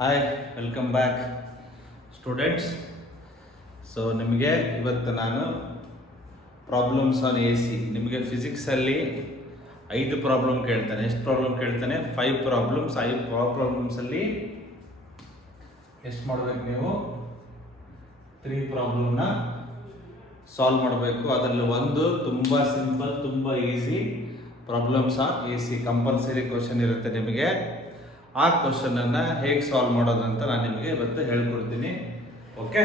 Hi welcome back students. So ನಿಮಗೆ ಇವತ್ತು ನಾನು ಪ್ರಾಬ್ಲಮ್ಸ್ ಆನ್ ಎ ಸಿ, ನಿಮಗೆ ಫಿಸಿಕ್ಸಲ್ಲಿ 5 ಪ್ರಾಬ್ಲಮ್ ಕೇಳ್ತಾನೆ. ಎಷ್ಟು ಪ್ರಾಬ್ಲಮ್ ಕೇಳ್ತಾನೆ? 5 ಪ್ರಾಬ್ಲಮ್ಸ್. 5 ಪ್ರಾಬ್ಲಮ್ಸಲ್ಲಿ ಎಷ್ಟು ಮಾಡಬೇಕು ನೀವು? 3 ಪ್ರಾಬ್ಲಮ್ನ ಸಾಲ್ವ್ ಮಾಡಬೇಕು. ಅದರಲ್ಲಿ ಒಂದು ತುಂಬ ಸಿಂಪಲ್, ತುಂಬ easy problems on A C. Compulsory question ಇರುತ್ತೆ ನಿಮಗೆ. ಆ ಕ್ವಶನನ್ನು ಹೇಗೆ ಸಾಲ್ವ್ ಮಾಡೋದಂತ ನಾನು ನಿಮಗೆ ಇವತ್ತು ಹೇಳ್ಕೊಡ್ತೀನಿ. Okay,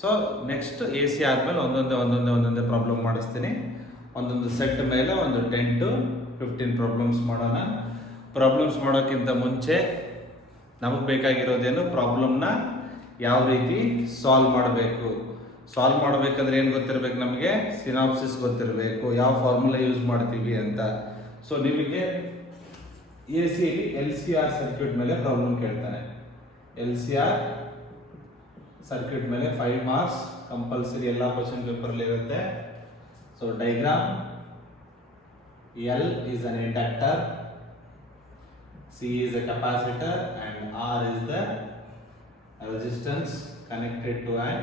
so next A C ಆದಮೇಲೆ ಒಂದೊಂದೇ ಪ್ರಾಬ್ಲಮ್ ಮಾಡಿಸ್ತೀನಿ. ಒಂದೊಂದು ಸೆಟ್ ಮೇಲೆ ಒಂದು 10 to 15 ಪ್ರಾಬ್ಲಮ್ಸ್ ಮಾಡೋಣ. ಪ್ರಾಬ್ಲಮ್ಸ್ ಮಾಡೋಕ್ಕಿಂತ ಮುಂಚೆ ನಮಗೆ ಬೇಕಾಗಿರೋದೇನು? ಪ್ರಾಬ್ಲಮ್ನ ಯಾವ ರೀತಿ ಸಾಲ್ವ್ ಮಾಡಬೇಕು. ಸಾಲ್ವ್ ಮಾಡಬೇಕಂದ್ರೆ ಏನು ಗೊತ್ತಿರಬೇಕು ನಮಗೆ? ಸಿನಾಪ್ಸಿಸ್ ಗೊತ್ತಿರಬೇಕು, ಯಾವ ಫಾರ್ಮುಲಾ ಯೂಸ್ ಮಾಡ್ತೀವಿ ಅಂತ. ಸೊ ನಿಮಗೆ A C L C R circuit ಮೇಲೆ ಪ್ರಾಬ್ಲಮ್ ಕೇಳ್ತಾನೆ. ಎಲ್ ಸಿ ಆರ್ ಸರ್ಕ್ಯೂಟ್ ಮೇಲೆ 5 ಮಾರ್ಕ್ಸ್ ಕಂಪಲ್ಸರಿ, ಎಲ್ಲ ಕ್ವಶನ್ ಪೇಪರ್ಲಿ ಇರುತ್ತೆ. So diagram: L is an inductor, C is a capacitor and R is the resistance connected to an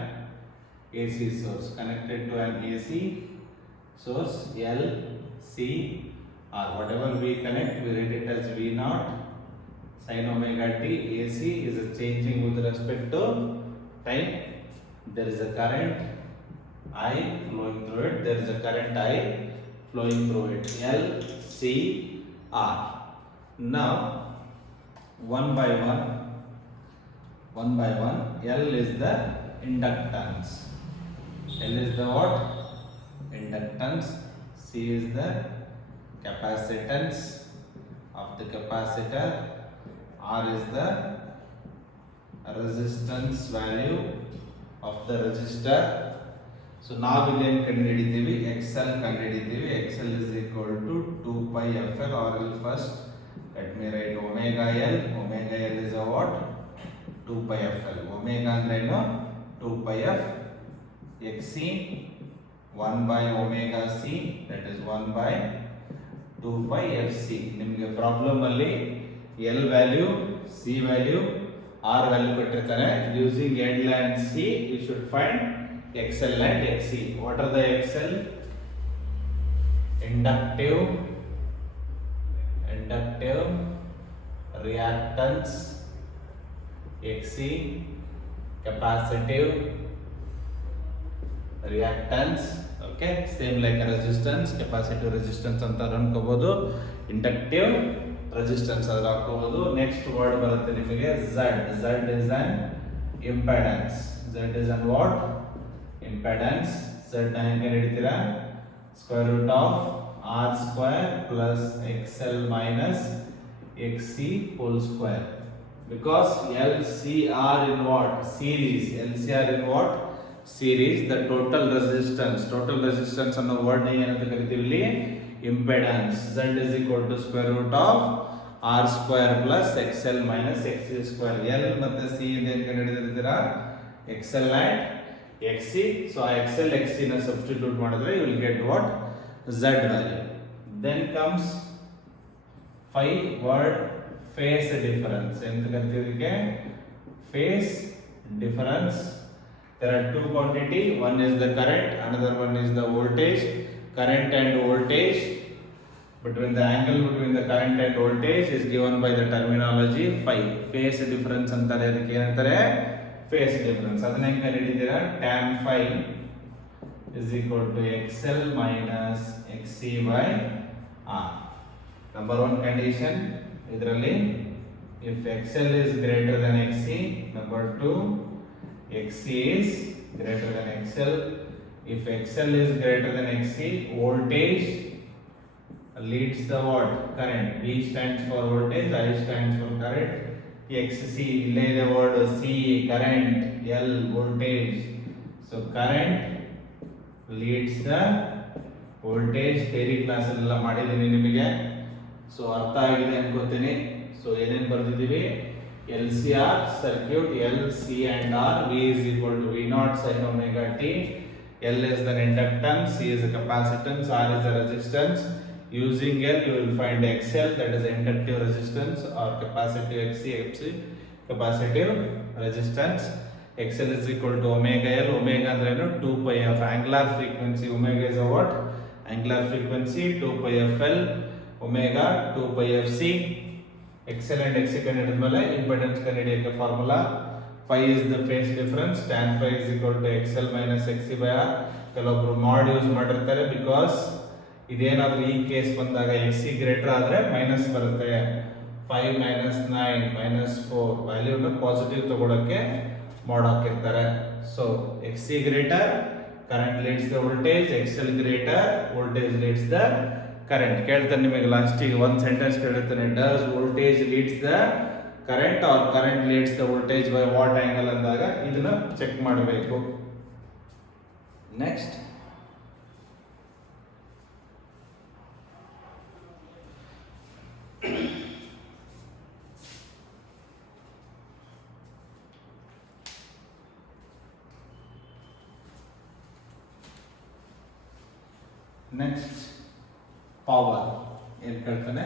AC source. Connected to an AC source, L, C, R. Whatever we connect, we read it as V naught sin omega t. AC is changing with respect to time. There is a current I flowing through it. There is a current I flowing through it. L, C, R. Now, one by one, L is the inductance. L is the what? Inductance. C is the capacitance of the capacitor. R is the resistance value of the resistor. So now we can ಕಂಡುಹಿಡಿತೀವಿ, XL ಕಂಡುಹಿಡಿತೀವಿ. XL is equal to 2 pi FL or L first. Let me write omega L. Omega L is a what? 2 pi FL. Omega ಅಂದ್ರೆ ಏನು? 2 pi F. XC 1 by omega C, that is 1 by 2 pi FC. ನಿಮಗೆ problem ಅಲ್ಲಿ L value, C value, R value ಕೊಟ್ಟಿರ್ತಾನೆ. Using L and C you should find XL and XC. What are the XL? Inductive, reactance. XC capacitive, reactance. Okay, same like a resistance, capacitive resistance ಅಂತ ಅನ್ಕೋಬಹುದು. Inductive resistance ಅದ್ರ ಹಾಕೋಬಹುದು. Next word ಬರುತ್ತೆ ನಿಮಗೆ Z. Z is an impedance. Z is an what? Impedance. Z ನ ಹೆಂಗೆ ಹಿಡಿತೀರಾ? Square root of R square plus XL minus XC whole square. Because LCR in what? Series. LCR in what? Series. The total resistance ಅನ್ನೋ ವರ್ಡ್ ನ ಏನಂತ ಕರಿತೀವಿ ಇಲ್ಲಿ? Impedance. Z is equal to square root of R square plus XL minus XC square. L ಮತ್ತೆ C ಇಂದ ಏನು ಕಂಡುಹಿಡಿದಿರ್ತೀರಾ? XL and XC. So XL XC ನ ಸಬ್ಸ್ಟಿಟ್ಯೂಟ್ ಮಾಡಿದ್ರೆ you will get what? Z value. Then comes 5 word phase difference. ಎಂತ ಕರಿತೀವಿ? Phase difference. There are 2 quantity. One is the current, another one is the voltage. Current and voltage, between the angle between the current and voltage is given by the terminology phi. Phase difference ಅಂತಾರೆ. ಅದಕ್ಕೆ ಏನಂತಾರೆ? Phase difference. ಅದನ್ನ ಹೆಂಗೆ ಕಂಡುಹಿಡಿತೀರಾ? tan phi is equal to XL minus XC by R. Number 1 condition ಇದರಲ್ಲಿ if XL is greater than XC. Number 2, XC is greater than XL. If XL is greater than XC, voltage leads the what? Current. V stands for voltage, I stands for current. XC, illೇ ಇದೆ word C, current, L voltage. So current leads the voltage. Theory class ಎಲ್ಲ ಮಾಡಿದ್ದೀನಿ ನಿಮಗೆ, ಸೊ ಅರ್ಥ ಆಗಿದೆ ಅನ್ಕೋತೀನಿ. ಸೊ ಏನೇನು ಬರ್ದಿದ್ದೀವಿ? LCR circuit, L, C and R. V is equal to V naught sin omega t. L is the inductance, C is the capacitance, R is the resistance. Using L you will find XL, that is inductive resistance, or capacitive XC. Capacitive resistance. XL is equal to omega L. Omega ಅಂದ್ರೆ ಏನು? 2 pi of angular frequency. Omega is a what? Angular frequency. 2 pi of L. Omega 2 pi of C. XL and XC ಕಂಡುಹಿಡಿದ್ಮೇಲೆ impedance ಕಂಡುಹಿಡಿಯೋಕೆ formula phi is the phase difference. Tan phi is equal to XL minus XC by R. ಕೆಲವೊಬ್ರು ಮಾಡ್ ಯೂಸ್ ಮಾಡಿರ್ತಾರೆ ಬಿಕಾಸ್ ಇದೇನಾದ್ರೂ ಈ ಕೇಸ್ ಬಂದಾಗ XC greater ಆದ್ರೆ ಮೈನಸ್ ಬರುತ್ತೆ. 5 minus 9 minus 4 ವ್ಯಾಲ್ಯೂನ ಪಾಸಿಟಿವ್ ತಗೊಳಕ್ಕೆ ಮಾಡ್ ಹಾಕಿರ್ತಾರೆ. So XC greater current leads the voltage, XL greater voltage leads the current. ಕೇಳ್ತಾನೆ ನಿಮಗೆ ಲಾಸ್ಟಿಗೆ ಒಂದು ಸೆಂಟೆನ್ಸ್ ಕೇಳಿರ್ತಾನೆ, does voltage leads the current or current leads the voltage by what angle ಅಂದಾಗ ಇದನ್ನ ಚೆಕ್ ಮಾಡಬೇಕು. ನೆಕ್ಸ್ಟ್ ಪವರ್ ಏನು ಕೇಳ್ತಾನೆ?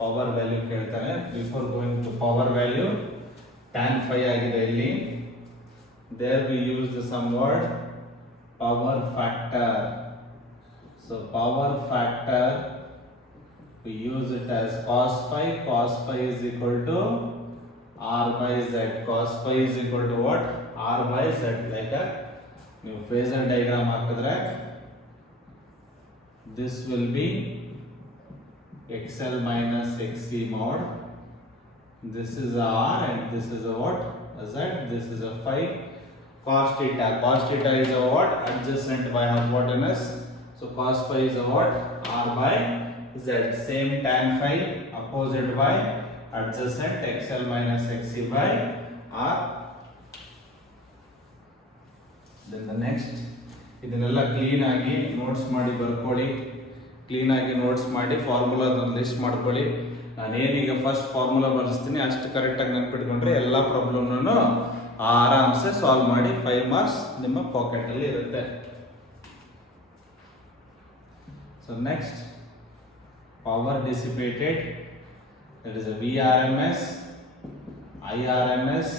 ಪವರ್ ವ್ಯಾಲ್ಯೂ ಕೇಳ್ತಾನೆ. Before going to power value, tan phi ಆಗಿದೆ ಇಲ್ಲಿ. There we use the some word power factor. So power factor we use it as cos phi. Cos phi is equal to R by Z. Cos phi is equal to what? R by Z. Like a ನೀವು phasor diagram ಹಾಕಿದ್ರೆ this will be XL minus XC mod. This is a R and this is a what? A Z. This is a phi. Cos theta. Cos theta is a what? Adjacent by hypotenuse. So cos phi is a what? R by Z. Same tan phi opposite by adjacent XL minus XC by R. Then the next, ಇದನ್ನೆಲ್ಲ ಕ್ಲೀನ್ ಆಗಿ ನೋಟ್ಸ್ ಮಾಡಿ ಬರ್ಕೊಳ್ಳಿ. ಕ್ಲೀನ್ ಆಗಿ ನೋಟ್ಸ್ ಮಾಡಿ formula list ಮಾಡ್ಕೊಳ್ಳಿ. ನಾನೇನೀಗ first formula ಬರೆಸ್ತೀನಿ ಅಷ್ಟು ಕರೆಕ್ಟಾಗಿ ನೆನ್ಪಿಟ್ಕೊಂಡ್ರೆ ಎಲ್ಲ ಪ್ರಾಬ್ಲಮ್ನೂ ಆರಾಮ್ಸೆ ಸಾಲ್ವ್ ಮಾಡಿ 5 ಮಾರ್ಕ್ಸ್ ನಿಮ್ಮ ಪಾಕೆಟಲ್ಲಿ ಇರುತ್ತೆ. So next, power dissipated, that is a VRMS IRMS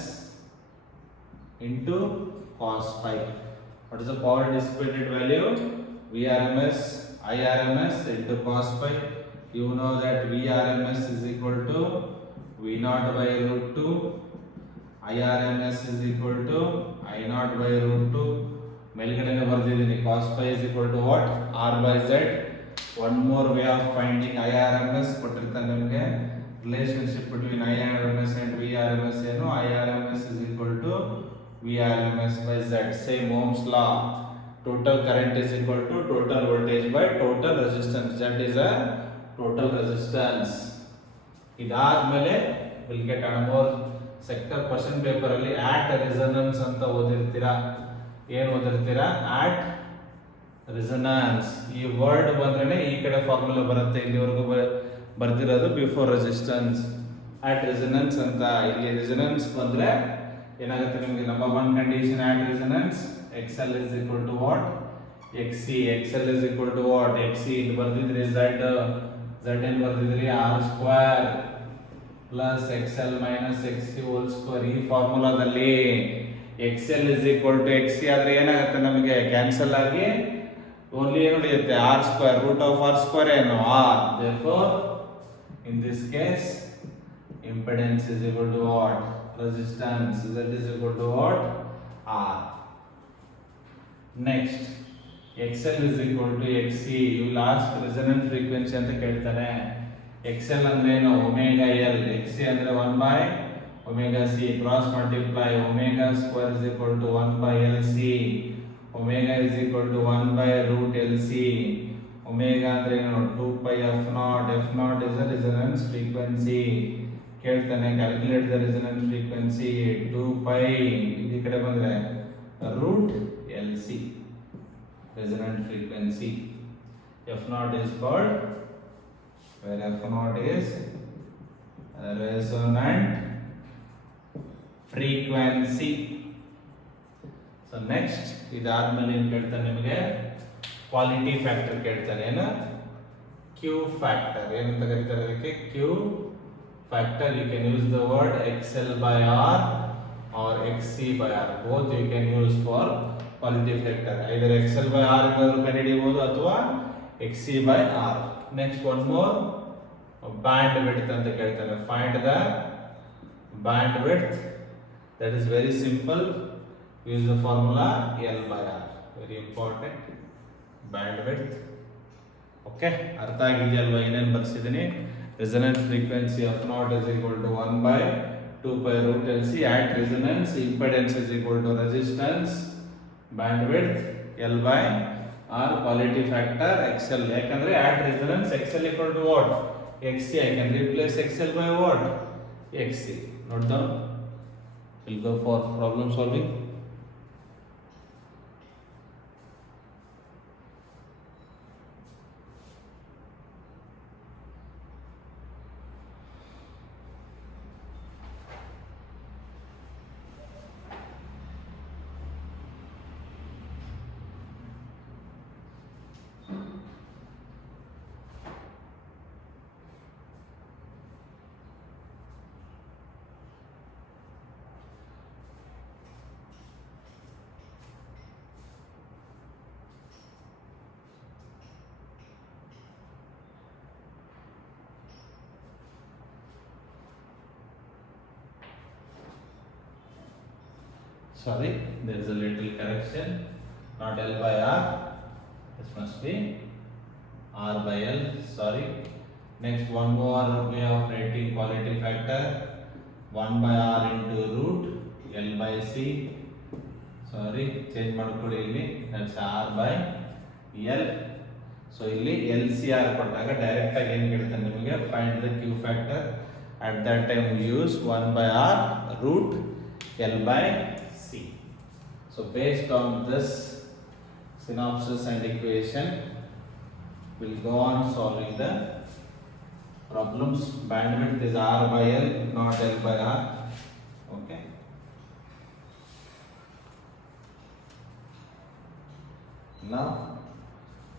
into cos phi. What is the power dissipated value? VRMS IRMS into cos phi. You know that VRMS is equal to V naught by root 2, IRMS is equal to I naught by root 2. ಮೇಲ್ಗಡೆನೆ ಬರ್ದಿದ್ದೀನಿ. cos phi is equal to what? R by Z. One more way of finding IRMS ಕೊಟ್ಟಿರ್ತಾನೆ ನಿಮಗೆ. Relationship between IRMS and VRMS ಏನು? IRMS is equal to VRMS by Z. Same Ohm's law. Total current is equal to total voltage by total resistance. Z is a total resistance. ಇದಾದ್ಮೇಲೆ will get another sector question paper ಅಲ್ಲಿ ಆಟ್ resonance ಅಂತ ಓದಿರ್ತೀರಾ. ಏನು ಓದಿರ್ತೀರಾ? ಆಟ್ ರೆಸೊನೆನ್ಸ್. ಈ ವರ್ಡ್ ಬಂದ್ರೆ ಈ ಕಡೆ ಫಾರ್ಮುಲಾ ಬರುತ್ತೆ. ಇಲ್ಲಿವರೆಗೂ ಬರ್ದಿರೋದು ಬಿಫೋರ್ ರೆಸಿಸ್ಟೆನ್ಸ್. ಆಟ್ ರೆಸೊನೆನ್ಸ್ ಅಂತ. ಇಲ್ಲಿ ರೆಸೊನೆನ್ಸ್ ಬಂದ್ರೆ ಏನಾಗುತ್ತೆ ನಿಮಗೆ? Number 1 condition at resonance, XL is equal to what? XC. XL is equal to what? XC. ಇಲ್ಲಿ ಬರ್ದಿದ್ರಿ Z. Z ಏನು ಬರ್ದಿದ್ರಿ? R square plus XL minus XC whole square. ಈ ಫಾರ್ಮುಲಾದಲ್ಲಿ XL is equal to XC ಆದ್ರೆ ಏನಾಗುತ್ತೆ ನಮಗೆ? ಕ್ಯಾನ್ಸಲ್ ಆಗಿ ಓನ್ಲಿ ಏನು ಉಳಿಯುತ್ತೆ? R square. Root of R square ಏನು? R. Therefore in this case impedance is equal to what? Resistance. Z is equal to what? R. Next, XL is equal to XC. You will ask resonant frequency ಅಂತ ಕೇಳ್ತಾನೆ. XL ಅಂದ್ರೆ ಏನು? Omega L. XC ಅಂದ್ರೆ 1 by omega C. Cross multiply omega square is equal to 1 by LC. Omega is equal to 1 by root LC. Omega ಅಂದ್ರೆ ಏನು? 2 pi F naught. F naught is a resonance frequency. ಕೇಳ್ತಾನೆ calculate the resonance frequency. 2 pi ಈ ಕಡೆ ಬಂದ್ರೆ root LC. Resonant frequency. F naught is called, where F naught is resonant frequency. So next, ಇದಾದ್ಮೇಲೆ ಏನು ಕೇಳ್ತಾನೆ ನಿಮಗೆ? ಕ್ವಾಲಿಟಿ ಫ್ಯಾಕ್ಟರ್ ಕೇಳ್ತಾನೆ. ಏನು? Q factor. ಏನಂತ ಕರೀತಾರೆ ಅದಕ್ಕೆ? Q factor, you can use the word XL by R or XC by R. Both you can use for quality factor. Either XL by R ಏನಾದರೂ ಕಂಡುಹಿಡಿಯಬಹುದು ಅಥವಾ XC by R. Next one more, band width ಅಂತ ಕೇಳ್ತಾರೆ. Find the band width. That is very simple. Use the formula L by R. Very important. Band width. Okay, ಅರ್ಥ ಆಗಿದೆಯಲ್ವಾ ಏನೇನು ಬರ್ಸಿದ್ದೀನಿ? Resonance frequency of naught is equal to 1 by 2 pi root LC at resonance. Impedance is equal to resistance. Bandwidth L by R. Quality factor XL. ಯಾಕಂದ್ರೆ at resonance XL equal to what? XC. I can replace XL by what? XC. Note down. We'll go for problem solving. Sorry, there is a little correction. Not L by R. This must be R by L. Sorry. Next, one more way of writing quality factor. 1 by R into root L by C. Sorry, change ಮಾಡ್ಕೊಳ್ಳಿ ಇಲ್ಲಿ. That's R by L. So ಇಲ್ಲಿ LCR ಕೊಟ್ಟಾಗ ಡೈರೆಕ್ಟ್ ಆಗಿ ಏನು ಕೇಳ್ತಾನೆ ನಿಮಗೆ? Find the Q factor. At that time we use 1 by R root L by C. So based on this synopsis and equation, we'll go on solving the problems. Bandwidth is R by L, not L by R. Okay. Now,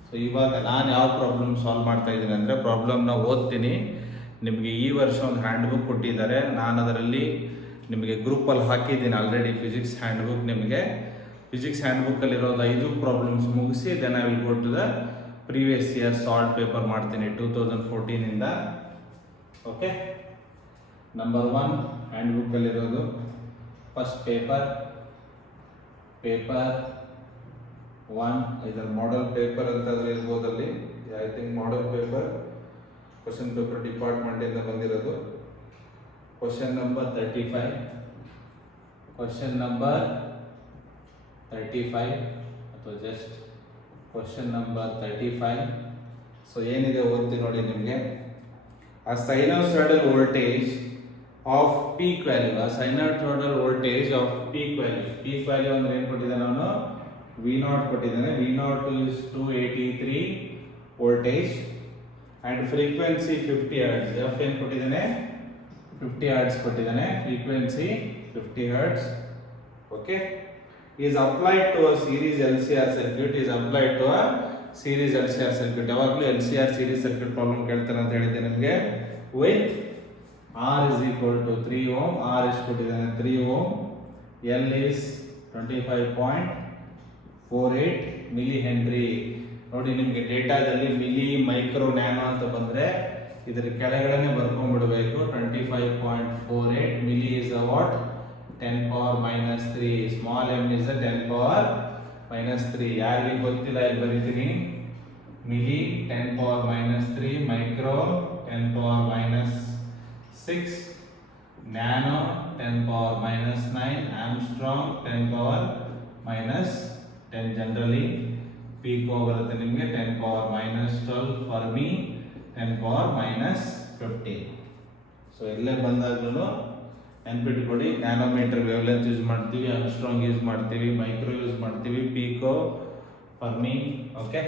so ಇವಾಗ ನಾನು ಯಾವ problem solve ಮಾಡ್ತಾ ಇದ್ದೀನಿ ಅಂದರೆ ಪ್ರಾಬ್ಲಮ್ನ ಓದ್ತೀನಿ. ನಿಮಗೆ ಈ ವರ್ಷ ಒಂದು ಹ್ಯಾಂಡ್ ಬುಕ್ ಕೊಟ್ಟಿದ್ದಾರೆ. ನಾನು ಅದರಲ್ಲಿ ನಿಮಗೆ ಗ್ರೂಪಲ್ಲಿ ಹಾಕಿದ್ದೀನಿ ಆಲ್ರೆಡಿ ಫಿಸಿಕ್ಸ್ ಹ್ಯಾಂಡ್ ಬುಕ್. ನಿಮಗೆ ಫಿಸಿಕ್ಸ್ ಹ್ಯಾಂಡ್ ಬುಕ್ಕಲ್ಲಿರೋದು 5 ಪ್ರಾಬ್ಲಮ್ಸ್ ಮುಗಿಸಿ then I will go to the previous year solved paper ಮಾಡ್ತೀನಿ 2014 ಇಂದ. ಓಕೆ, ನಂಬರ್ 1 ಹ್ಯಾಂಡ್ ಬುಕ್ಕಲ್ಲಿರೋದು ಫಸ್ಟ್ ಪೇಪರ್ 1. ಇದರ ಮಾಡೆಲ್ ಪೇಪರ್ ಅಂತಂದ್ರೆ ಇರ್ಬೋದಲ್ಲಿ. I think model paper question paper ಡಿಪಾರ್ಟ್ಮೆಂಟಿಂದ ಬಂದಿರೋದು. Question number 35. Question number 35 ಅಥವಾ ಜಸ್ಟ್ question number 35. ಸೊ ಏನಿದೆ ಓದ್ತೀನಿ ನೋಡಿ ನಿಮಗೆ. A sinusoidal voltage of peak value. A sinusoidal voltage of peak value. Peak value ಅಂದ್ರೆ ಏನು ಕೊಟ್ಟಿದ್ದಾನೆ ಅವನು? V0 ಕೊಟ್ಟಿದ್ದಾನೆ. V0 is 283 voltage and frequency 50 Hz. F ಏನು ಕೊಟ್ಟಿದ್ದಾನೆ? 50 Hz ಕೊಟ್ಟಿದ್ದಾನೆ. ಫ್ರೀಕ್ವೆನ್ಸಿ 50 Hz. Okay, is applied to a series LCR circuit. Is applied to a series LCR circuit. ಯಾವಾಗಲೂ LCR series circuit problem ಕೇಳ್ತಾರೆ ಅಂತ ಹೇಳಿದ್ದೆ ನಿಮಗೆ. with R is equal to 3 ohm. R is ಕೊಟ್ಟಿದ್ದಾನೆ 3 ohm. L is 25.48 milli henry. ನೋಡಿ ನಿಮಗೆ ಡೇಟಾದಲ್ಲಿ milli, micro, nano ಅಂತ ಬಂದರೆ ಇದರ ಕೆಳಗಡೆನೆ ಬರ್ಕೊಂಡ್ಬಿಡಬೇಕು. 25.48 milli is a what? 10 power minus 3. Small m is a 10 power minus 3. ಯಾರಿಗೆ ಗೊತ್ತಿಲ್ಲ ಇಲ್ಲಿ ಬರೀತೀನಿ. Milli 10 power minus 3, micro 10 power minus 6, nano 10 power minus 9, angstrom 10 power minus 10. Generally pico ಬರುತ್ತೆ ನಿಮಗೆ 10 power minus 12, fermi 10 power minus 15. So ಎಲ್ಲೇ ಬಂದಾಗಲೂ ನೆನ್ಪಿಟ್ಕೊಳ್ಳಿ, nanometre wavelength use ಮಾಡ್ತೀವಿ, ಆಮ್ಸ್ಟ್ರಾಂಗ್ ಯೂಸ್ ಮಾಡ್ತೀವಿ, ಮೈಕ್ರೋ ಯೂಸ್ ಮಾಡ್ತೀವಿ, pico, fermi. Okay,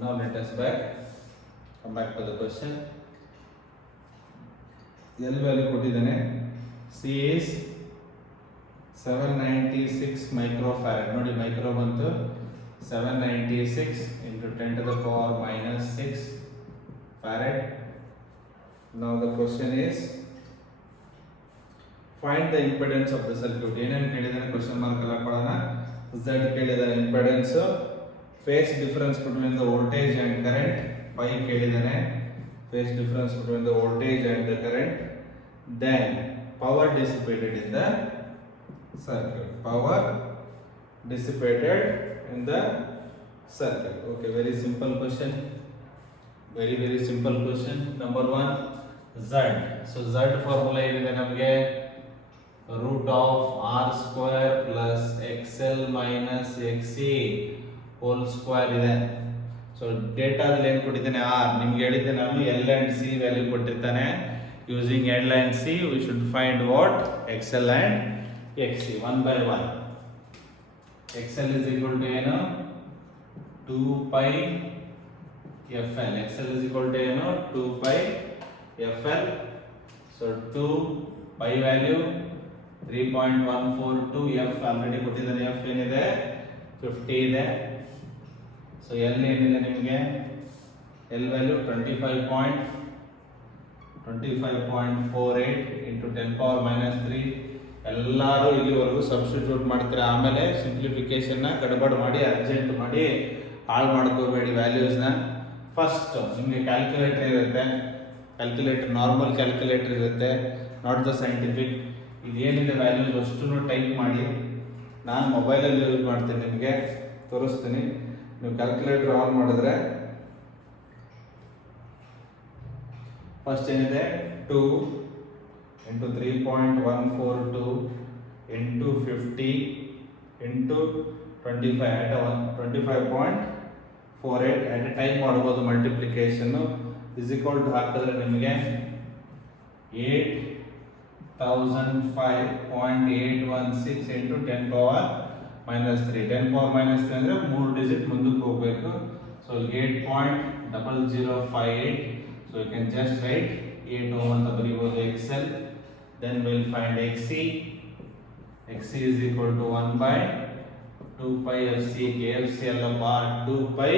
now let us come back to the question. L value ಕೊಟ್ಟಿದ್ದಾನೆ. C is 796 microfarad. ನೋಡಿ ಮೈಕ್ರೋ ಬಂತು. 796 into 10 to the power minus 6 farad. Now the question is find the impedance of the circuit. ಏನೇನು ಕೇಳಿದಾನೆ question mark ಎಲ್ಲ ಕೊಡೋಣ. Z ಕೇಳಿದಾನೆ impedance, phase difference between the voltage and current pi ಕೇಳಿದಾನೆ, phase difference between the voltage and the current, then power dissipated in the circuit, power dissipated in the circuit. Okay, very simple question, very simple question. Number 1 Z. So Z formula ಏನಿದೆ ನಮಗೆ root of r square plus xl minus xc whole square ಇದೆ. ಸೊ ಡೇಟಾದಲ್ಲಿ ಏನು ಕೊಟ್ಟಿದ್ದಾನೆ r, ನಿಮ್ಗೆ ಹೇಳಿದ್ದೆ ನಾನು l and c value ಕೊಟ್ಟಿರ್ತಾನೆ. Using l and c we should find what xl and xc one by one. xl is equal to ಏನು 2 pi fl. xl is equal to ಏನು 2 pi fl. so 2 pi value 3.142, f already ಕೊಟ್ಟಿದ್ದಾರೆ, f ಏನಿದೆ 50 ಇದೆ. So l ಏನಿದೆ ನಿಮಗೆ l value 25.48 into 10 power minus 3. ಎಲ್ಲರೂ ಇಲ್ಲಿವರೆಗೂ ಸಬ್ಸ್ಟಿಟ್ಯೂಟ್ ಮಾಡ್ತೀರಾ, ಆಮೇಲೆ ಸಿಂಪ್ಲಿಫಿಕೇಶನ್ ನ ಗಡಬಡ ಮಾಡಿ ಅರ್ಜೆಂಟ್ ಮಾಡಿ ಹಾಳು ಮಾಡ್ಕೋಬೇಡಿ ವ್ಯಾಲ್ಯೂಸ್ನ. ಫಸ್ಟ್ ನಿಮಗೆ ಕ್ಯಾಲ್ಕುಲೇಟರ್ ಇರುತ್ತೆ, ಕ್ಯಾಲ್ಕುಲೇಟರ್ ನಾರ್ಮಲ್ ಕ್ಯಾಲ್ಕುಲೇಟರ್ ಇರುತ್ತೆ, ನಾಟ್ ದ ಸೈಂಟಿಫಿಕ್. ಇದೇನಿದೆ ವ್ಯಾಲ್ಯೂಸ್ ಅಷ್ಟನ್ನು ಟೈಪ್ ಮಾಡಿ. ನಾನು ಮೊಬೈಲಲ್ಲಿ ಯೂಸ್ ಮಾಡ್ತೀನಿ, ನಿಮಗೆ ತೋರಿಸ್ತೀನಿ. ನೀವು ಕ್ಯಾಲ್ಕುಲೇಟರ್ ಆನ್ ಮಾಡಿದ್ರೆ ಫಸ್ಟ್ ಏನಿದೆ 2 into 3.142 into 50 into 25 at 25.48 at a time ಮಾಡ್ಬೋದು. ಮಲ್ಟಿಪ್ಲಿಕೇಶನ್ ಇಸ್ ಈಕ್ವಲ್ ಟು ಹಾಕಿದ್ರೆ ನಿಮಗೆ 8005.816 into 10 power minus 3. 10 power minus 3 ಅಂದ್ರೆ 3 ಡಿಜಿಟ್ ಮುಂದಕ್ಕೆ ಹೋಗಬೇಕು. ಸೊ 8.0058. so you can just write 8 ohm ಅಂತ ಬರೀಬಹುದು xl. then we'll find xc. xc is equal to 1 by 2 pi fc. kfc ಅಲ್ಲಪ್ಪ 2 pi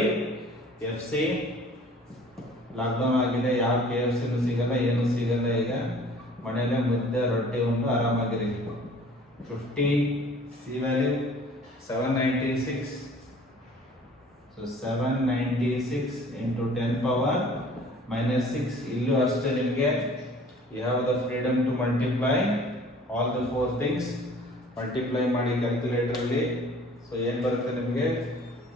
fc. ಲಾಕ್ಡೌನ್ ಆಗಿದೆ, ಯಾವ KFC ಸಿಗಲ್ಲ, ಏನು ಸಿಗಲ್ಲ. ಈಗ ಮನೆಯಲ್ಲೇ ಮುದ್ದೆ ರೊಟ್ಟಿ ಉಂಡು ಆರಾಮಾಗಿರಿ. 50 c ವ್ಯಾಲ್ಯೂ 796. ಸೊ 796 into 10 power minus 6. ಇಲ್ಲೂ ಅಷ್ಟೇ ನಿಮಗೆ you have the freedom to multiply all the four things. Multiply ಮಾಡಿ ಕ್ಯಾಲ್ಕುಲೇಟರ್ ಅಲ್ಲಿ. ಸೊ ಏನು ಬರುತ್ತೆ ನಿಮಗೆ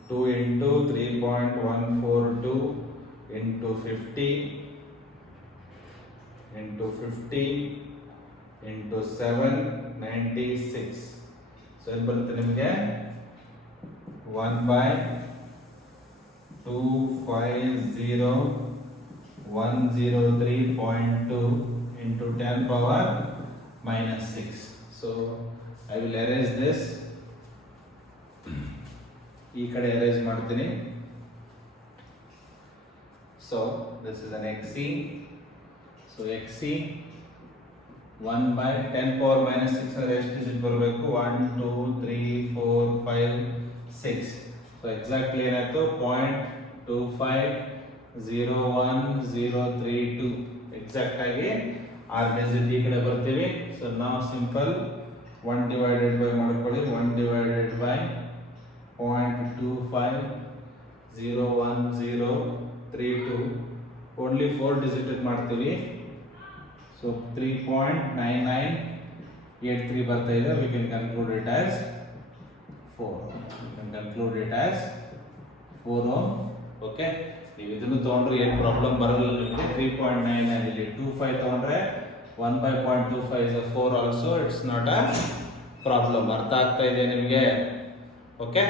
2 into 3.142 into 50 into 50 into 796. ಸೊ ಏನು ಬರುತ್ತೆ ನಿಮಗೆ 1 by 250103.2 into 10 power minus 6. so I will erase this. ಈ ಕಡೆ erase ಮಾಡ್ತೀನಿ. so this is an xc. so xc 1 by 10 power minus 6 ಅಂದ್ರೆ ಎಷ್ಟು ಡಿಜಿಟ್ ಬರಬೇಕು? 1 2 3 4 5 6. so exactly ಏನಾಯ್ತು 0.250132. ಎಕ್ಸಾಕ್ಟ್ ಆಗಿ 6 ಡಿಜಿಟ್ ಈ ಕಡೆ ಬರ್ತೀವಿ. ಸೊ ನಾವು ಸಿಂಪಲ್ 1 ಡಿವೈಡೆಡ್ ಬೈ ಮಾಡ್ಕೊಳ್ಳಿ. 1 ಡಿವೈಡೆಡ್ ಬೈ 0.250132 ಓನ್ಲಿ 4 ಡಿಜಿಟ್ ಮಾಡ್ತೀವಿ. ಸೊ 3.9983 ಬರ್ತಾ ಇದೆ. we can conclude it as 4. we can conclude it as 4 ohm. Okay, ನೀವು ಇದನ್ನು ತಗೊಂಡ್ರೆ ಏನು ಪ್ರಾಬ್ಲಮ್ ಬರಲ್ಲ. 3.99 ಇಲ್ಲಿ 25 ತಗೊಂಡ್ರೆ 1 by 0.25 is a 4 also. it's not a problem. ಅರ್ಥ ಆಗ್ತಾ ಇದೆ ನಿಮಗೆ? Okay,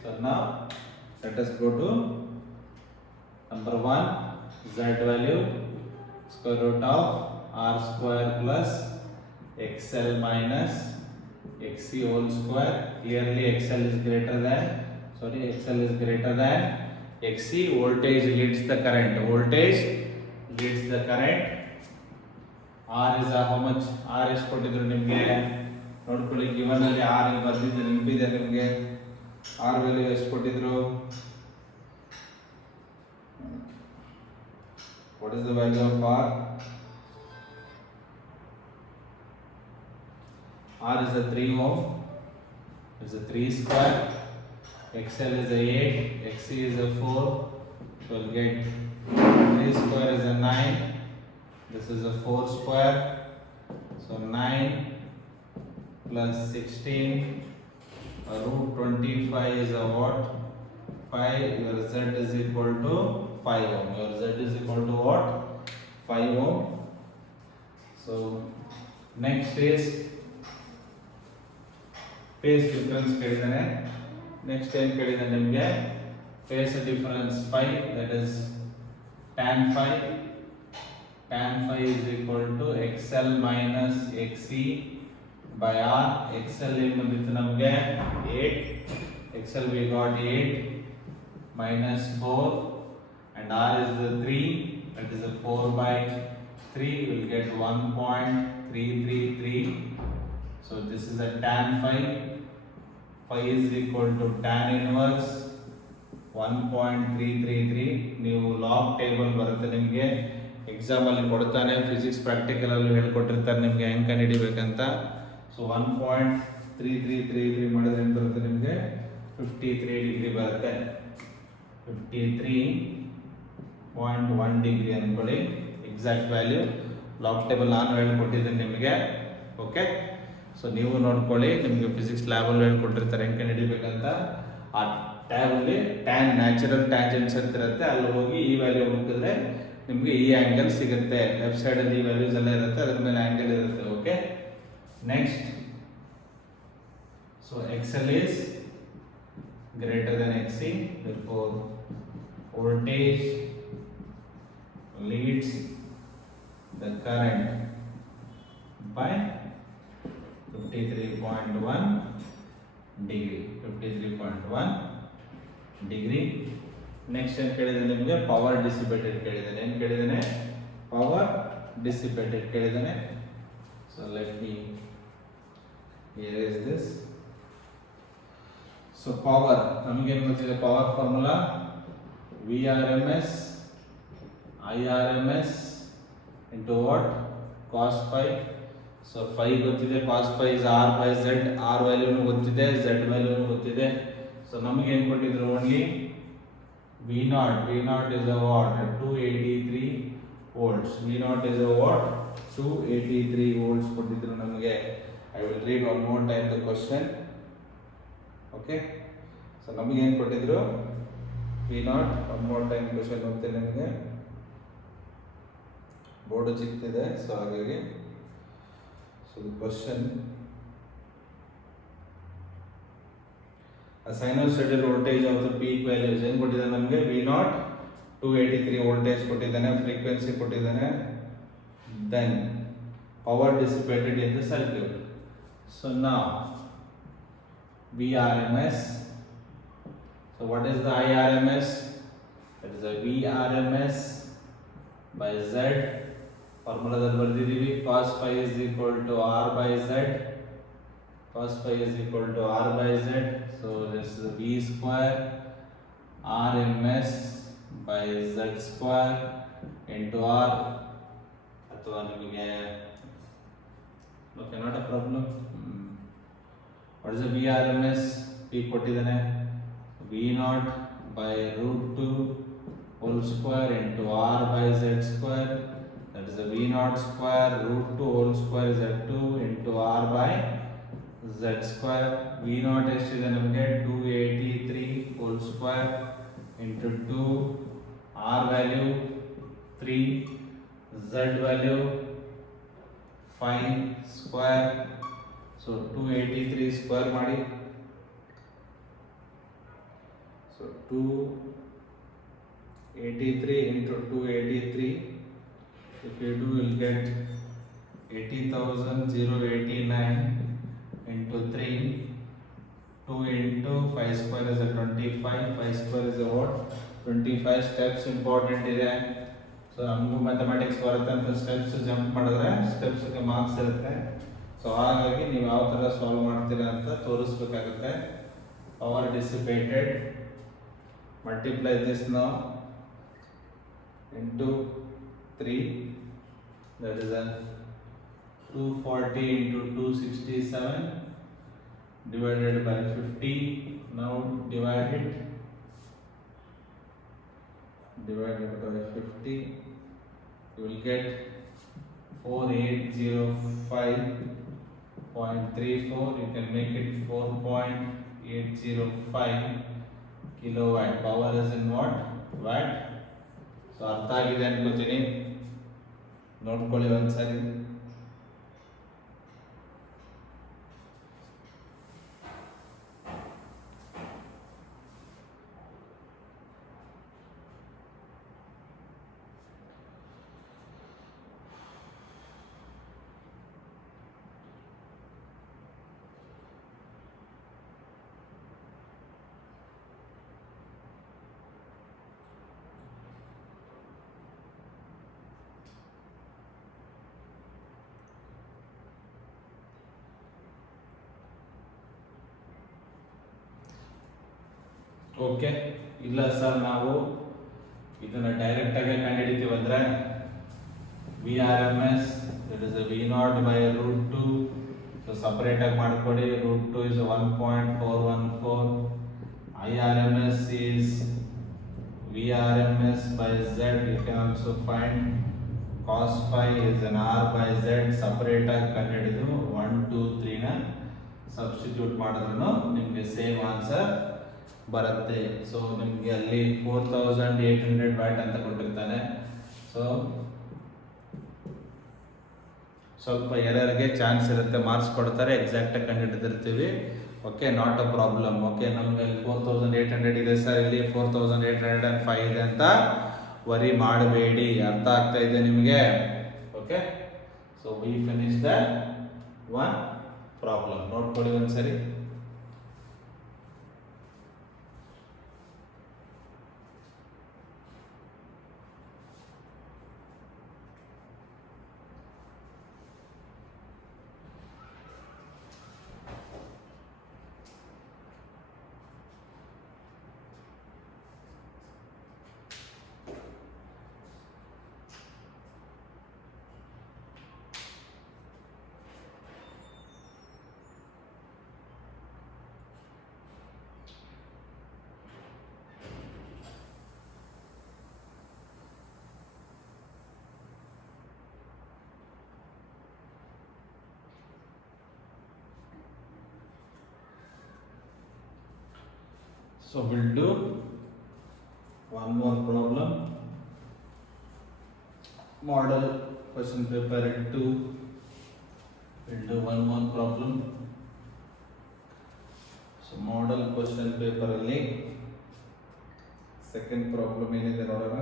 so now let us go to number 1. z value square root of r square plus xl minus xc whole square. Clearly xl is greater than xc. voltage leads the current. r is how much? r is ಕೊಟ್ಟಿದ್ರು ನಿಮಗೆ ನೋಡ್ಕೊಳ್ಳಿ. ಗಿವನ್ ಅಲ್ಲಿ r ಇಲ್ಲಿ ಬರ್ತಿದೆ, ನೆನಪಿದೆ ನಿಮಗೆ? r value ಎಷ್ಟು ಕೊಟ್ಟಿದ್ರು? what is the value of r? R is a 3 ohm, is a 3 square, XL is a 8, XC is a 4, so we'll get 3 square is a 9, this is a 4 square, so 9 plus 16 root 25 is a what? 5. Your Z is equal to 5 ohm. Your Z is equal to what? 5 ohm. So next is phase difference ಕೇಳಿದಾನೆ. Next ಏನು ಕೇಳಿದಾನೆ ನಿಮಗೆ? Phase difference phi, that is tan phi. Tan phi is equal to XL minus XC by R. XL ಏನು ಬಂದಿತ್ತು ನಮಗೆ 8. XL we got 8 minus 4 and R is the 3, that is a 4 by 3, will get 1.333. So this is a tan phi. Phi is equal to tan inverse 1.333. ನೀವು log table ಬರುತ್ತೆ ನಿಮಗೆ ಎಕ್ಸಾಮ್ ಅಲ್ಲಿ ಕೊಡ್ತಾನೆ, physics practical ಅಲ್ಲಿ ಹೇಳ್ಕೊಟ್ಟಿರ್ತಾರೆ ನಿಮಗೆ ಹೆಂಗೆ ಕಂಡುಹಿಡಿಬೇಕಂತ. ಸೊ 1.3333 ಮಾಡಿದ್ರೆ ಏನು ಬರುತ್ತೆ ನಿಮಗೆ? 53 ಡಿಗ್ರಿ ಬರುತ್ತೆ. 53.1 ಡಿಗ್ರಿ ಅನ್ಕೊಳ್ಳಿ ಎಕ್ಸಾಕ್ಟ್ ವ್ಯಾಲ್ಯೂ. ಲಾಗ್ ಟೇಬಲ್ ನಾನು ಹೇಳ್ಕೊಟ್ಟಿದ್ದೀನಿ ನಿಮಗೆ. ಓಕೆ, ಸೊ ನೀವು ನೋಡ್ಕೊಳ್ಳಿ, ನಿಮಗೆ ಫಿಸಿಕ್ಸ್ ಲ್ಯಾಬಲ್ಲಿ ಹೇಳ್ಕೊಟ್ಟಿರ್ತಾರೆ ಹೆಂಗೆ ಹಿಡಿಬೇಕಂತ. ಆ ಟ್ಯಾಬಲ್ಲಿ ಟ್ಯಾನ್ ನ್ಯಾಚುರಲ್ ಟ್ಯಾಂಜೆಂಟ್ಸ್ ಅಂತ ಇರುತ್ತೆ, ಅಲ್ಲಿ ಹೋಗಿ ಈ ವ್ಯಾಲ್ಯೂ ಹುಡುಕಿದ್ರೆ ನಿಮಗೆ ಈ ಆ್ಯಂಗಲ್ ಸಿಗುತ್ತೆ. ಲೆಫ್ಟ್ ಸೈಡಲ್ಲಿ ಈ ವ್ಯಾಲ್ಯೂಸ್ ಎಲ್ಲ ಇರುತ್ತೆ, ಅದ್ರ ಮೇಲೆ ಆ್ಯಂಗಲ್ ಇರುತ್ತೆ. Okay, next, so XL is greater than XC, therefore voltage leads the current by 53.1 degree. 53.1 degree. Next ಏನು ಕೇಳಿದಾನೆ ನಿಮಗೆ? ಪವರ್ ಡಿಸಿಪೇಟೆಡ್ ಕೇಳಿದಾನೆ. ಏನು ಕೇಳಿದಾನೆ? ಪವರ್ ಡಿಸಿಪೇಟೆಡ್ ಕೇಳಿದಾನೆ. So let me erase this. So power ನಮಗೇನು ಗೊತ್ತಿದೆ? Power formula VRMS IRMS into what? cos phi. So phi ಗೊತ್ತಿದೆ, cos phi is R by Z. R ವ್ಯಾಲ್ಯೂನು ಗೊತ್ತಿದೆ, Z ವ್ಯಾಲ್ಯೂನು ಗೊತ್ತಿದೆ. ಸೊ ನಮಗೆ ಏನು ಕೊಟ್ಟಿದ್ರು? Only V0. V0 is a what? 283 volts. V0 is a what? 283 volts ಕೊಟ್ಟಿದ್ರು ನಮಗೆ. I will read one more time the question. Okay, so ನಮಗೆ ಏನು ಕೊಟ್ಟಿದ್ರು? V0. One more time question ಹೋಗ್ತೇನೆ ನಿಮಗೆ, ಬೋರ್ಡು ಚಿಕ್ತಿದೆ, ಸೊ ಹಾಗಾಗಿ. So the question, a sinusoidal voltage of the peak values ಏನು ಕೊಟ್ಟಿದ್ದಾನೆ ನಮಗೆ? V0 283 ವೋಲ್ಟೇಜ್ ಕೊಟ್ಟಿದ್ದಾನೆ, ಫ್ರೀಕ್ವೆನ್ಸಿ ಕೊಟ್ಟಿದ್ದಾನೆ, then power dissipated in the circuit. So now VRMS. So what is the IRMS? That is a VRMS by Z. ಫಾರ್ಮುಲಾದಲ್ಲಿ ಬರೆದಿದ್ದೀವಿ. cos phi is equal to R by Z. cos phi is equal to R by Z. So this is V square RMS by Z square into R. ಅಥವಾ ನಿಮಗೆ okay, not a problem. What is the VRMS? P ಕೊಟ್ಟಿದ್ದಾನೆ, V0 by root 2 whole square into R by Z square. That is the V0 square root 2 whole square is a 2 into R by Z square. V0 ಎಷ್ಟಿದೆ ನಮಗೆ? 283 whole square into 2, R value 3, Z value 5 square. So 283 square ಮಾಡಿ. So 283 into 283, if you do, you will get 80,089 into 3. 2 into 5 square is a 25. 5 square is a what? 25 steps important ಇದೆ. ಸೊ ನಮಗೂ ಮ್ಯಾಥಮೆಟಿಕ್ಸ್ ಬರುತ್ತೆ ಅಂತ steps jump ಮಾಡಿದ್ರೆ ಸ್ಟೆಪ್ಸ್ಗೆ ಮಾರ್ಕ್ಸ್ ಇರುತ್ತೆ. ಸೊ ಹಾಗಾಗಿ ನೀವು ಯಾವ ಥರ ಸಾಲ್ವ್ ಮಾಡ್ತೀರಾ ಅಂತ ತೋರಿಸ್ಬೇಕಾಗುತ್ತೆ. ಪವರ್ ಡಿಸಿಪೇಟೆಡ್, ಮಲ್ಟಿಪ್ಲೈ ದಿಸ್ ನಾವು into 3, that is a 240 into 267 divided by 50. Now divide it, divided by 50, you will get 4805.34. You can make it 4.805 kilowatt. Power is in what? Watt. So ಅರ್ಥ ಆಗಿದೆ ಅನ್ಕೋತೀನಿ, ನೋಡ್ಕೊಳ್ಳಿ ಒಂದ್ಸರಿ. ಓಕೆ, ಇಲ್ಲ ಸರ್ ನಾವು ಇದನ್ನ ಡೈರೆಕ್ಟ್ ಆಗಿ ಕಂಡುಹಿಡಿತೀವಿ ಅಂದ್ರೆ V R M S that is V not by root 2. So separate ಆಗಿ ಮಾಡ್ಕೊಡಿ. Root 2 is 1.414. I R M S is V R M S by Z. You can also find cos phi is an r by z. Separate ಆಗಿ ಕಂಡುಹಿಡಿದು 1 2 3 ನ ಸಬ್ಸ್ಟಿಟ್ಯೂಟ್ ಮಾಡಿದ್ರು ನಿಮಗೆ same answer ಬರುತ್ತೆ. ಸೊ ನಿಮಗೆ ಅಲ್ಲಿ 4800 ವ್ಯಾಟ್ ಅಂತ ಕೊಟ್ಟಿರ್ತಾನೆ. ಸೊ ಸ್ವಲ್ಪ ಎರರ್ಗೆ ಚಾನ್ಸ್ ಇರುತ್ತೆ, ಮಾರ್ಕ್ಸ್ ಕೊಡ್ತಾರೆ, ಎಕ್ಸಾಕ್ಟ್ ಆಗಿ ಕಂಡುಹಿಡಿದಿರ್ತೀವಿ. Okay, not a problem. Okay, ನಮಗೆ 4800 ಇದೆ ಸರ್, ಇಲ್ಲಿ 4805 ಇದೆ ಅಂತ ವರಿ ಮಾಡಬೇಡಿ. ಅರ್ಥ ಆಗ್ತಾ ಇದೆ ನಿಮಗೆ? Okay, so we finish the one problem. ನೋಡ್ಕೊಳ್ಳಿ ಒಂದ್ಸರಿ. So we'll do one more problem. Model question paper 2. We'll do one more problem. So model question paper ಅಲ್ಲಿ second problem ಏನಿದೆ ನೋಡೋಣ.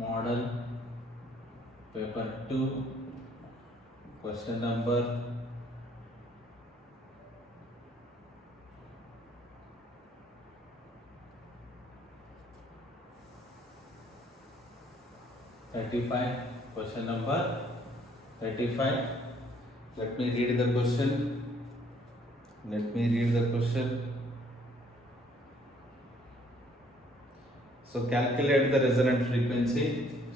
Model paper 2 question number 35. Question number 35. Let me read the question. So calculate the resonant frequency.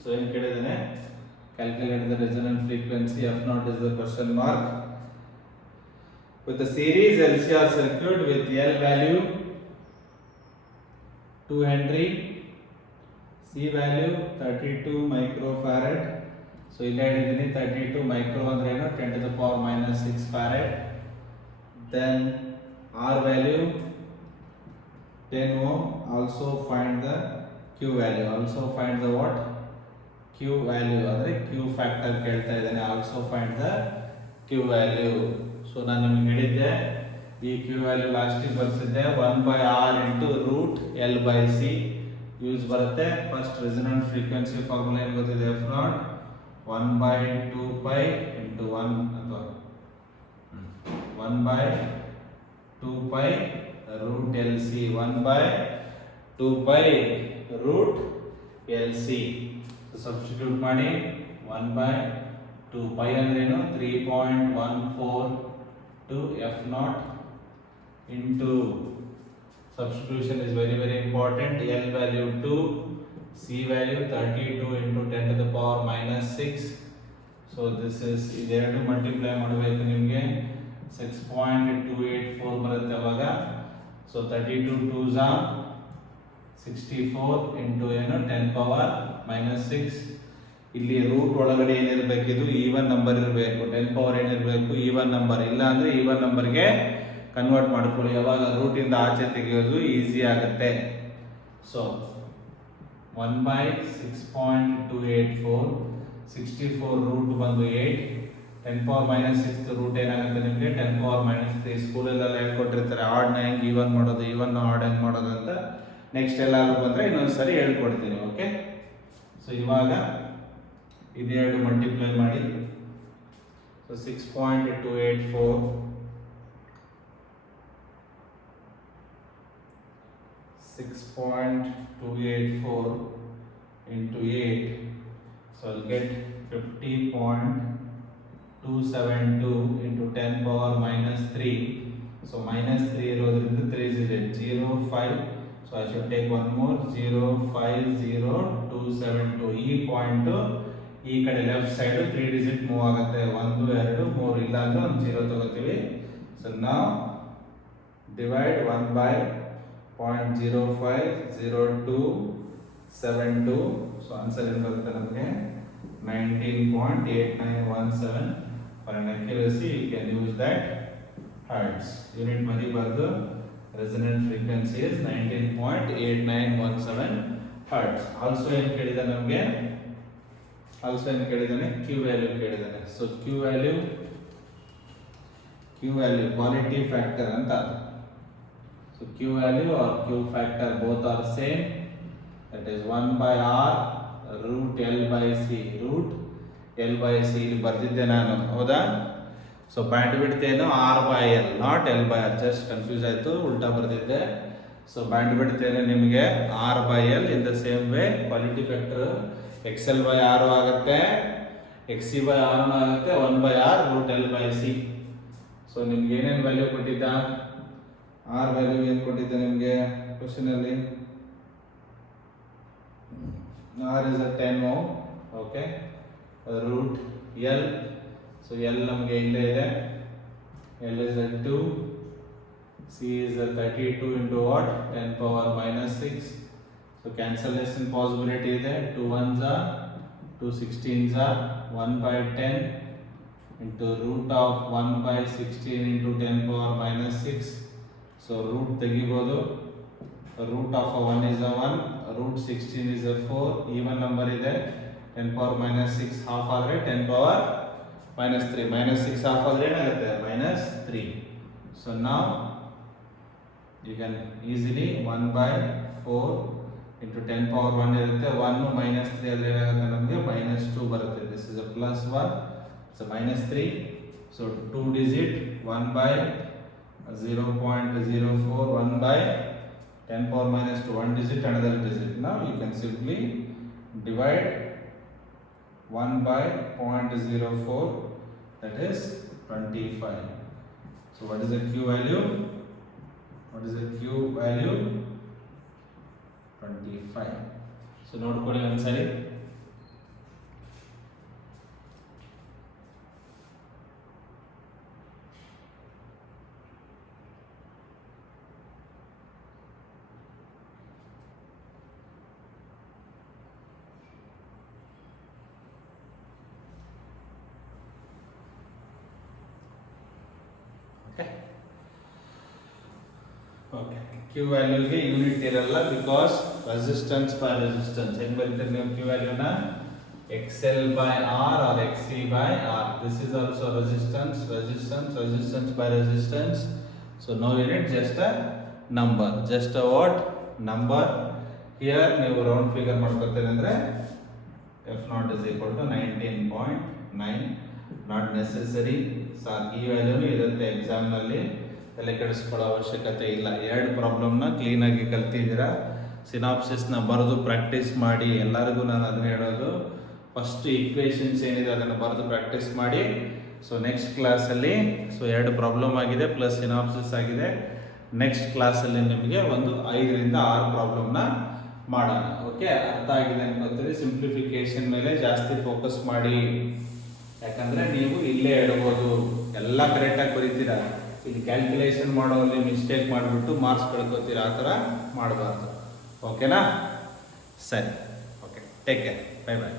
So in kedidane calculate the resonant frequency. F naught is the question mark. With the series LCR circuit with L value 2 Henry, C value 32 microfarad. So ಇಲ್ಲಿ ಹೇಳಿದ್ದೀನಿ 32 micro ಅಂದ್ರೆ ಏನು 10 to the power minus 6 farad. Then R value 10 ohm. Also find the Q value. Also find the what? Q value. ಅಂದರೆ Q factor ಕೇಳ್ತಾ ಇದ್ದಾನೆ. Also find the Q value. So ನಾನು ನಿಮಗೆ ಹೇಳಿದ್ದೆ ಈ Q value ಲಾಸ್ಟಿಗೆ ಬರ್ಸಿದ್ದೆ 1/R into root L by C use ಬರುತ್ತೆ. ಫಸ್ಟ್ ರೆಸೊನೆಂಟ್ ಫ್ರೀಕ್ವೆನ್ಸಿ ಫಾರ್ಮುಲಾ ಏನು ಗೊತ್ತಿದೆ? F naught 1/2 pi into 1 ಅಥವಾ 1/2 pi root LC. 1/2 pi root LC. So substitute ಮಾಡಿ 1/2 pi ಅಂದ್ರೇನು 3.14 to F naught into substitution is very very important. L value 2, C value 32 into 10 to the power minus 6. So this is ಇದೆರಡು ಮಲ್ಟಿಪ್ಲೈ ಮಾಡಬೇಕು ನಿಮಗೆ 6.284 ಬರುತ್ತೆ ಅವಾಗ. ಸೊ 32 2s are 64 into ಏನು 10 power minus 6. ಇಲ್ಲಿ ರೂಟ್ ಒಳಗಡೆ ಏನಿರಬೇಕು, ಇದು ಈವನ್ ನಂಬರ್ ಇರಬೇಕು. 10 ಪವರ್ ಏನಿರಬೇಕು, ಈವನ್ ನಂಬರ್. ಇಲ್ಲ ಅಂದ್ರೆ ಈವನ್ ನಂಬರ್ಗೆ ಕನ್ವರ್ಟ್ ಮಾಡ್ಕೊಳ್ಳಿ. ಯಾವಾಗ ರೂಟ್ ಇಂದ ಆಚೆ ತೆಗೆಯೋದು ಈಸಿ ಆಗುತ್ತೆ. ಸೊ 1/6.284, 64 ರೂಟ್ ಬಂದು 8, 10 ಪವರ್ ಮೈನಸ್ 6 ರೂಟ್ ಏನಾಗುತ್ತೆ ನಿಮಗೆ 10 ಪವರ್ ಮೈನಸ್ 3. ಸ್ಕೂಲಲ್ಲೆಲ್ಲ ಹೇಳ್ಕೊಟ್ಟಿರ್ತಾರೆ ಆಡ್ನ ಹೆಂಗೆ ಈವನ್ ಮಾಡೋದು, ಈವನ್ ಆಡ್ ಹೆಂಗೆ ಮಾಡೋದು ಅಂತ. ನೆಕ್ಸ್ಟ್ ಎಲ್ಲಾದ್ರೂ ಬಂದರೆ ಇನ್ನೊಂದ್ಸರಿ ಹೇಳ್ಕೊಡ್ತೀನಿ. ಓಕೆ, ಸೊ ಇವಾಗ ಇದೆರಡು ಮಲ್ಟಿಪ್ಲೈ ಮಾಡಿ. ಸೊ 6.284 into 8, so I'll get 50.272 into 10 power minus 3. So minus 3 ಇರೋದ್ರಿಂದ 3 is 05. So I should take one more 050272. ಈ ಪಾಯಿಂಟ್ ಈ ಕಡೆ ಲೆಫ್ಟ್ ಸೈಡ್ 3 ಡಿಜಿಟ್ ಮೂವ್ ಆಗುತ್ತೆ. 1 2 3, ಇಲ್ಲ ಅಂದ್ರೆ ಒಂದು 0 ತಗೋತೀವಿ. ಸೊ ನಾವು ಡಿವೈಡ್ 1 by 0.050272. ಸೊ ಆನ್ಸರ್ ಏನು ಬರುತ್ತೆ ನಮಗೆ 19.8917. For an accuracy you can use that hertz. Unit ಮರಿಬಾರ್ದು. Resonant frequency is 19.8917 hertz. Also ಏನು ಕೇಳಿದ ನಮಗೆ, ಕೇಳಿದಾನೆ ಕ್ಯೂ ವ್ಯಾಲ್ಯೂ ಕೇಳಿದಾನೆ. So Q value quality factor ಅಂತ. So Q value or Q factor both are same. That is 1 by R root L by C. root L by C ಇಲ್ಲಿ ಬರ್ದಿದ್ದೆ ನಾನು, ಹೌದಾ? ಸೊ ಬ್ಯಾಂಡ್ ವಿಡ್ತ್ ಏನು R by L, not L by R. Just confuse ಆಯಿತು, ಉಲ್ಟಾ ಬರ್ದಿದ್ದೆ. So band width ಏನು ನಿಮಗೆ R by L. In the same way quality factor XL by R ಆಗುತ್ತೆ, XC by R ಆಗುತ್ತೆ, 1 by R root L by C. So ನಿಮ್ಗೆ ಏನೇನು ವ್ಯಾಲ್ಯೂ ಕೊಟ್ಟಿದ್ದ, ಆರ್ ವ್ಯಾಲ್ಯೂ ಏನು ಕೊಟ್ಟಿದ್ದೆ ನಿಮಗೆ ಕ್ವಶನ್ ಅಲ್ಲಿ? R is 10 ohm. Okay, root L. So L ನಮಗೆ ಇಲ್ಲೇ ಇದೆ. L is 2, C is 32 into what 10 power minus 6. So cancellation possibility ಇದೆ. 2 1s are 2 16s are 1 by 10 into root of 1 by 16 into 10 power minus 6. So root ತೆಗಿಬೋದು. root of 1 is 1, root 16 is 4. even number ಇದೆ. 10 power minus 6 half ಆದರೆ 10 power minus 3. minus 6 half ಆದರೆ ಏನಾಗುತ್ತೆ minus 3. So now you can easily 1 by 4 into 10 power 1 ಇರುತ್ತೆ. 1 minus 3 ಆದರೆ ಏನಾಗುತ್ತೆ ನಮಗೆ minus 2 ಬರುತ್ತೆ. this is a plus 1, so minus 3. so 2 digit 1 by 0.04, 1 by 10 power minus 2, 1 digit, another digit. Now you can simply divide 1 by 0.04, that is 25. So what is the Q value? 25. So ನೋಡ್ಕೊಳ್ಳಿ ಒಂದ್ಸರಿ. Okay, Q ವ್ಯಾಲ್ಯೂಗೆ ಯೂನಿಟ್ ಇರಲ್ಲ, because resistance by resistance. ಹೆಂಗೆ ಬರೀತಾರೆ ನೀವು ಕ್ಯೂ ವ್ಯಾಲ್ಯೂನ? XL by R or XC by R. This is also resistance by resistance. So no unit, just a number, just a what number. Here ನೀವು round figure ಮಾಡ್ಕೊಳ್ತೇನೆ ಅಂದರೆ F0 is equal to 19.9. Not necessary. ಈ ವ್ಯಾಲ್ಯೂನು ಇರುತ್ತೆ ಎಕ್ಸಾಮ್ನಲ್ಲಿ, ತಲೆ ಕೆಡಿಸ್ಕೊಳ್ಳೋ ಅವಶ್ಯಕತೆ ಇಲ್ಲ. ಎರಡು ಪ್ರಾಬ್ಲಮ್ನ ಕ್ಲೀನಾಗಿ ಕಲ್ತಿದ್ದೀರಾ. ಸಿನಾಪ್ಸಿಸ್ನ ಬರೆದು ಪ್ರಾಕ್ಟೀಸ್ ಮಾಡಿ. ಎಲ್ಲರಿಗೂ ನಾನು ಅದನ್ನ ಹೇಳೋದು, ಫಸ್ಟ್ ಈಕ್ವೇಷನ್ಸ್ ಏನಿದೆ ಅದನ್ನು ಬರೆದು ಪ್ರಾಕ್ಟೀಸ್ ಮಾಡಿ, ಸೊ ನೆಕ್ಸ್ಟ್ ಕ್ಲಾಸಲ್ಲಿ ಸೊ 2 ಪ್ರಾಬ್ಲಮ್ ಆಗಿದೆ ಪ್ಲಸ್ ಸಿನಾಪ್ಸಿಸ್ ಆಗಿದೆ. ನೆಕ್ಸ್ಟ್ ಕ್ಲಾಸಲ್ಲಿ ನಿಮಗೆ ಒಂದು 5ರಿಂದ 6 ಪ್ರಾಬ್ಲಮ್ನ ಮಾಡೋಣ. ಓಕೆ, ಅರ್ಥ ಆಗಿದೆ ಅನ್ಕೋತೀವಿ. ಸಿಂಪ್ಲಿಫಿಕೇಶನ್ ಮೇಲೆ ಜಾಸ್ತಿ ಫೋಕಸ್ ಮಾಡಿ, ಯಾಕಂದರೆ ನೀವು ಇಲ್ಲೇ ಇಡ್ಬೋದು, ಎಲ್ಲ ಕರೆಕ್ಟಾಗಿ ಬರೀತೀರಾ. ಇದು ಕ್ಯಾಲ್ಕುಲೇಷನ್ ಮಾಡೋಲ್ಲಿ ಮಿಸ್ಟೇಕ್ ಮಾಡಿಬಿಟ್ಟು ಮಾರ್ಕ್ಸ್ ಕಳ್ಕೊತೀರಾ, ಆ ಥರ ಮಾಡಬಾರ್ದು. ಓಕೆನಾ? ಸರಿ, ಓಕೆ, ಟೇಕ್ ಕೇರ್, ಬೈ ಬಾಯ್.